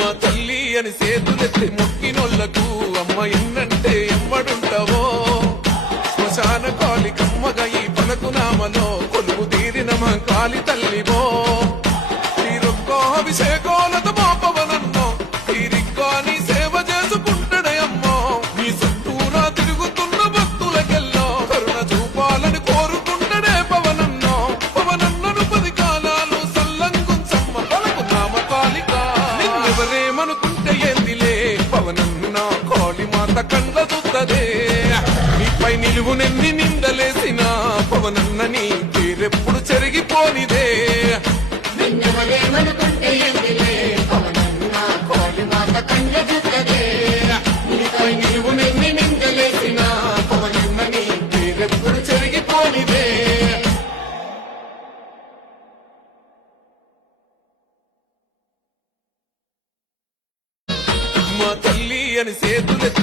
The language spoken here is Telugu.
మా తల్లి అని సేతులెత్తి మొక్కినోళ్లకు అమ్మ ఎన్నంటే ఎమ్మడుంటావో శ్మశాన కాలి కమ్మగా ఈ పలకునామలో కొలువు తీరిన మా కాలి తల్లివో తీరొక్కో అభిషేకోలతో మోపవనన్నో తీరిక్కో నీ సేవ చేసుకుంటాడే అమ్మో నీ చుట్టూరా తిరుగుతున్న భక్తులకెల్లో కరుణ చూపాలని కోరుకుంటాడే పవనన్నో పవనన్నను 10 కాలాలు సల్లంగుంచమ్మ పలకునామ కాలిక నిన్నెవరేమనుకుంటే ఏందిలే పవనన్న కాళీ మాత కండ్ల చూస్తదే నీపై నిలువునెన్ని నిందలేసిన పవనన్న నీ పేరెప్పుడు చెరిగిపోనిదే నిన్నెవరేమనుకుంటే ఏందిలే పవనన్న కాళీ మాత కండ్ల చూస్తదే నీపై నిలువునెన్ని నిందలేసిన పవనన్న నీ పేరెప్పుడు చెరిగిపోనిదే మా తల్లి అని సేతులెత్తి